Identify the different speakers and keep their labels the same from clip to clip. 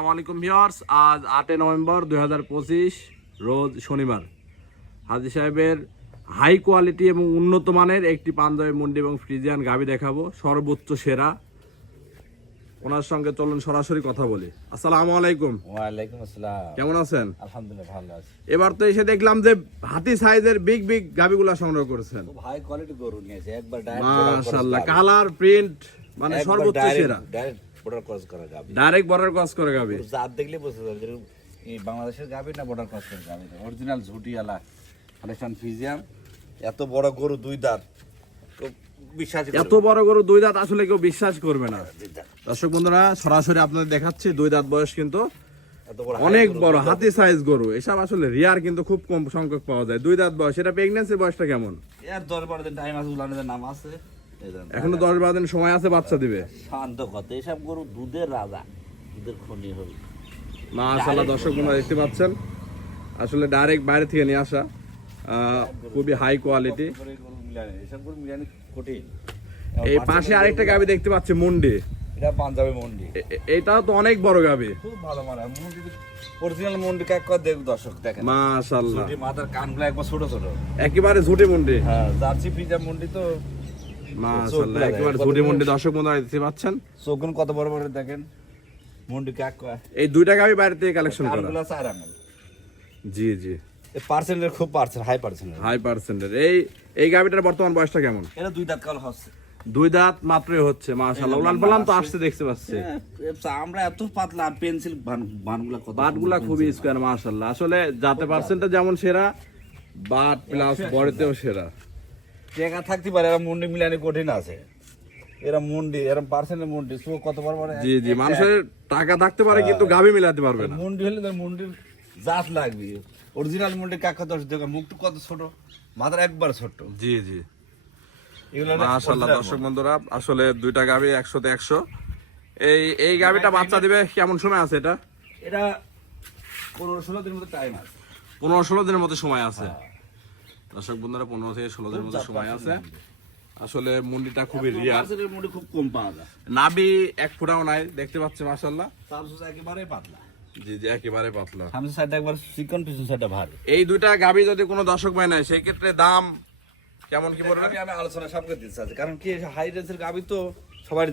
Speaker 1: আসসালামাইকুম ভিউয়ার্স আজ আটই নভেম্বর দুই হাজার পঁচিশ রোজ শনিবার। হাজি সাহেবের হাই কোয়ালিটি এবং উন্নত মানের একটি পাঞ্জাবি মুন্ডি এবং ফ্রিজিয়ান গাবি দেখাবো সর্বোচ্চ সেরা। ওনার সঙ্গে চলুন সরাসরি কথা বলি। আসসালামু আলাইকুম।
Speaker 2: ওয়ালাইকুম আসসালাম।
Speaker 1: কেমন আছেন?
Speaker 2: আলহামদুলিল্লাহ ভালো আছি।
Speaker 1: এবার তো এসে দেখলাম যে হাতি সাইজের বিগ বিগ গাবিগুলা সংগ্রহ করেছেন।
Speaker 2: হাই কোয়ালিটি গরু নিয়েছে একবার
Speaker 1: মাশাআল্লাহ কালার প্রিন্ট মানে সর্বোচ্চ সেরা।
Speaker 2: ডাইরেক্ট বর্ডার ক্রস করা গাবি।
Speaker 1: ডাইরেক্ট বর্ডার ক্রস করে গাবি।
Speaker 2: জাত দেখলে বুঝতে পারবে এই বাংলাদেশের গাবি না বর্ডার ক্রস করা গাবি। অরিজিনাল ঝুটিয়ালা ফিজিয়াম এত বড় গরু দুই দাঁত। বিশ্বাস
Speaker 1: এত বড় গরু দুই দাঁত আসলে কেউ বিশ্বাস করবে না। দর্শক বন্ধুরা সরাসরি আপনাদের দেখাচ্ছি দুই দাঁত বয়স কিন্তু অনেক বড় হাতি সাইজ গরু। এসব আসলে রিয়ার কিন্তু খুব কম সংখ্যক পাওয়া যায়। দুই দাঁত বয়স এটা প্রেগনেন্সি বয়সটা কেমন?
Speaker 2: এর দশ বারো দিন টাইম আছে উলানের নাম আছে।
Speaker 1: এখনও দশ বারো দিন সময় আছে বাচ্চা দিবে।
Speaker 2: শান্ত কথা এসব গরু দুধের রাজা দুধের খনি হবে।
Speaker 1: মাশাআল্লাহ দর্শক বন্ধুরা দেখতে পাচ্ছেন? আসলে ডাইরেক্ট বাইরে থেকে নিয়ে আসা খুবই হাই কোয়ালিটি এই পাশে আরেকটা গাবি দেখতে পাচ্ছি মুন্ডি।
Speaker 2: এটা পাঞ্জাবি মন্ডি।
Speaker 1: এ- এ- এটাও তো অনেক বড় গাবি।
Speaker 2: খুব ভালো মানে মন্ডি অরিজিনাল মন্ডি কাক করে দেখ দর্শক দেখেন।
Speaker 1: মাশাআল্লাহ।
Speaker 2: মাথার কানগুলো একবার ছোট ছোট।
Speaker 1: একেবারে ঝুটি মুন্ডি।
Speaker 2: হ্যাঁ জার্সি ফিজা মন্ডি তো
Speaker 1: মাশাআল্লাহ একেবারে
Speaker 2: কত
Speaker 1: মুন্ডি দর্শক বন্ধুরা দেখতে পাচ্ছেন?
Speaker 2: চোখগুলো কত বড় বড় দেখেন। মন্ডি কাক
Speaker 1: এই দুইটা গাবি বাইরে থেকে কালেকশন করা।
Speaker 2: কানগুলো চার আঙুল
Speaker 1: জি জি।
Speaker 2: পার্সেন্টের খুব পার্সেন্ট হাই পার্সেন্ট
Speaker 1: হাই পার্সেন্টের এই এই গাবিটার বর্তমান বয়সটা কেমন?
Speaker 2: এটা দুই দাঁত কাল হচ্ছে।
Speaker 1: দুই দাঁত মাত্রই হচ্ছে মাশাআল্লাহ। উলান পালান তো আসতে দেখতে পাচ্ছি।
Speaker 2: আমরা এত পাতলা পেন্সিল বানগুলো কত
Speaker 1: বাটগুলা খুবই স্কোয়ার মাশাআল্লাহ। আসলে যাতে পার্সেন্টটা যেমন সেরা বাট প্লাস বডিতেও সেরা।
Speaker 2: টেকা থাকতে পারে এরা মুন্ডি মিলানি কঠিন আছে। এরা মুন্ডি এরম পার্সেন্টের মুন্ডি চোখ কত বড়
Speaker 1: জি জি মানুষের টাকা থাকতে পারে কিন্তু গাবি মিলাতে পারবে না।
Speaker 2: মুন্ডি হলে তো মুন্ডির জাত লাগবে। অরিজিনাল মুন্ডি কাকা দশ দেখো মুখটা কত ছোট মাথার একবার ছোট
Speaker 1: জি জি। মাশাআল্লাহ দর্শক বন্ধুরা আসলে দুইটা গাবি একশোতে একশো। এই এই গাবিটা বাচ্চা দিবে কেমন সময় আছে এটা?
Speaker 2: এটা পনেরো ষোলো দিনের মতো টাইম আছে।
Speaker 1: পনেরো ষোলো দিনের মতো সময় আছে। দর্শক বন্ধুরা পনেরো থেকে ষোলো দিনের মতো সময় আছে। আসলে মুন্ডিটা খুবই রিয়ার
Speaker 2: মুন্ডি খুব কম পাওয়া যায়।
Speaker 1: নাবি এক ফুটাও নাই দেখতে পাচ্ছি
Speaker 2: সামসুস একেবারে পাতলা।
Speaker 1: জি জি একেবারে পাতলা।
Speaker 2: সাইডটা একবার চিকন পিছন সাইডটা ভারী।
Speaker 1: এই দুইটা গাবি যদি কোনো দর্শক নাই সেই ক্ষেত্রে দাম কেমন কি
Speaker 2: আমি আমি আলোচনা দিতে চাচ্ছি কারণ কি হাই রেঞ্জের গাবি তো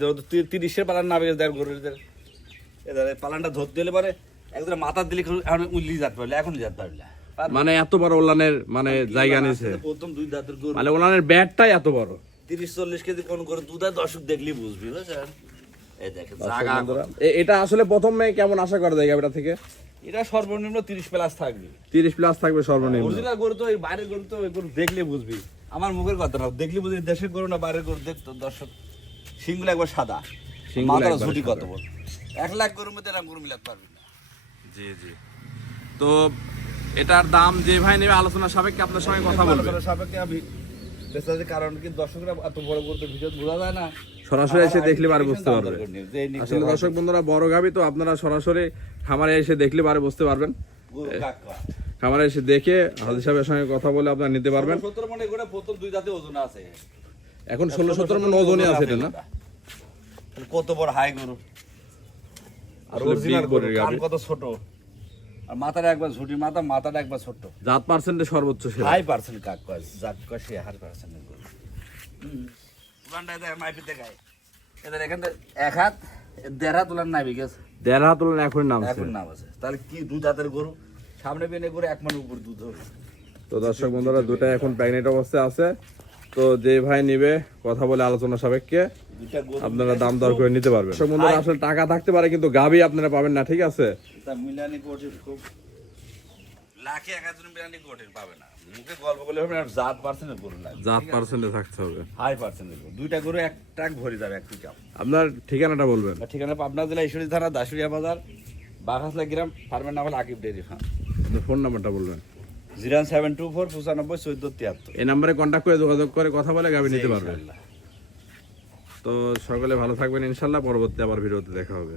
Speaker 2: ধরো তিরিশের পালান নামে দেয় গরুদের এদের পালানটা ধরতে হলে পরে একদম মাথা দিলে এখন উল্লি যেতে পারলে এখন যেতে পারলে।
Speaker 1: মানে এত বড় ওলানের মানে জায়গা নিছে
Speaker 2: প্রথম দুই দাঁতের গরু।
Speaker 1: মানে ওলানের ব্যাটটাই এত বড়।
Speaker 2: তিরিশ চল্লিশ কেজি কোন করে দুধা দর্শক দেখলি বুঝবি বুঝছেন? এই দেখেন
Speaker 1: এ- এটা আসলে প্রথমে কেমন আশা করা যায় গাবিটা থেকে?
Speaker 2: এটা সর্বনিম্ন তিরিশ প্লাস থাকবে।
Speaker 1: তিরিশ প্লাস থাকবে সর্বনিম্ন।
Speaker 2: অরিজিনাল গরু তো এই বাইরের গরু তো গরু দেখলে বুঝবি। আমার মুখের কথা না দেখলি বুঝবি দেশের গরু না বাইরের গরু দেখতো দর্শক সিংগুলো একবার সাদা। মাথার
Speaker 1: একবারে
Speaker 2: ঝুটি কত। বড়? এক লাখ গরুর মধ্যে এরকম গরু মিলাতে পারবি না।
Speaker 1: জি জি। তো এটার দাম যে ভাই নেবে আলোচনা সাপেক্ষে আপনার সঙ্গে কথা বলবে।
Speaker 2: সাপেক্ষে আমি কারণ কি দর্শকরা এত বড় তো ভিডিও বোঝা যায় না।
Speaker 1: সরাসরি এসে দেখলে পারে বুঝতে পারবে। আসলে দর্শক বন্ধুরা বড় গাবি তো আপনারা সরাসরি খামারে এসে দেখলে পারে বুঝতে পারবেন। খামারে এসে দেখে হাজির সাহেবের সঙ্গে কথা বলে আপনারা নিতে পারবেন।
Speaker 2: সত্তর মনে করে প্রথম দুই জাতে ওজন আছে।
Speaker 1: এখন ষোলো সতেরো মন ওজনই আছে এটা না?
Speaker 2: কত বড় হাই গরু। আর অরিজিনাল গরু। কত ছোট? আর মাথাটা একবার ঝুটি মাথা মাথাটা একবার ছোট
Speaker 1: জাত পার্সেন্টে সর্বোচ্চ সেরা।
Speaker 2: হাই পার্সেন্ট কাক কয়? জাত কয় সে হাই পার্সেন্টের গরু। উলানটায় দেখ মাইপি দেখায় এদের এখান থেকে এক হাত দেড় হাত উলান নাবি গেছে
Speaker 1: দেড় হাত তুলনা এখন নামছে
Speaker 2: এখন নাম আছে। তাহলে কি দুধ হাতের গরু? সামনে বেনে গরু এক মানের উপর দুধ হবে।
Speaker 1: তো দর্শক বন্ধুরা দুটা এখন প্রেগনেন্ট অবস্থায় আছে। তো যে ভাই নিবে কথা বলে আলোচনা সাপেক্ষে। আপনারা দাম দর করে নিতে পারবেন। বন্ধুরা আসলে টাকা থাকতে পারে কিন্তু গাবি আপনারা পাবেন না ঠিক আছে?
Speaker 2: তা মিলানি কঠিন খুব লাখে এক হাজার মিলানি পাবে না। মুখে গল্প করলে হবে না জাত পার্সেন্টের গরু লাগবে
Speaker 1: জাত পার্সেন্টে থাকতে হবে।
Speaker 2: হাই পার্সেন্টের গরু দুইটা গরু এক ট্রাক ভরে যাবে এক পিকআপ
Speaker 1: আপনার ঠিকানাটা বলবেন।
Speaker 2: ঠিকানা পাবনা জেলা ঈশ্বরী থানা দাসুরিয়া বাজার বাঘাসলা গ্রাম ফার্মের নাম হলো আকিব ফার্ম।
Speaker 1: আপনার ফোন নাম্বারটা বলবেন।
Speaker 2: জিরো সেভেন টু ফোর পঁচানব্বই চোদ্দ তিয়াত্তর।
Speaker 1: এই নাম্বারে কন্ট্যাক্ট করে যোগাযোগ করে কথা বলে গাবি নিতে পারবেন। তো সকলে ভালো থাকবেন ইনশাল্লাহ পরবর্তী আবার ভিডিওতে দেখা হবে।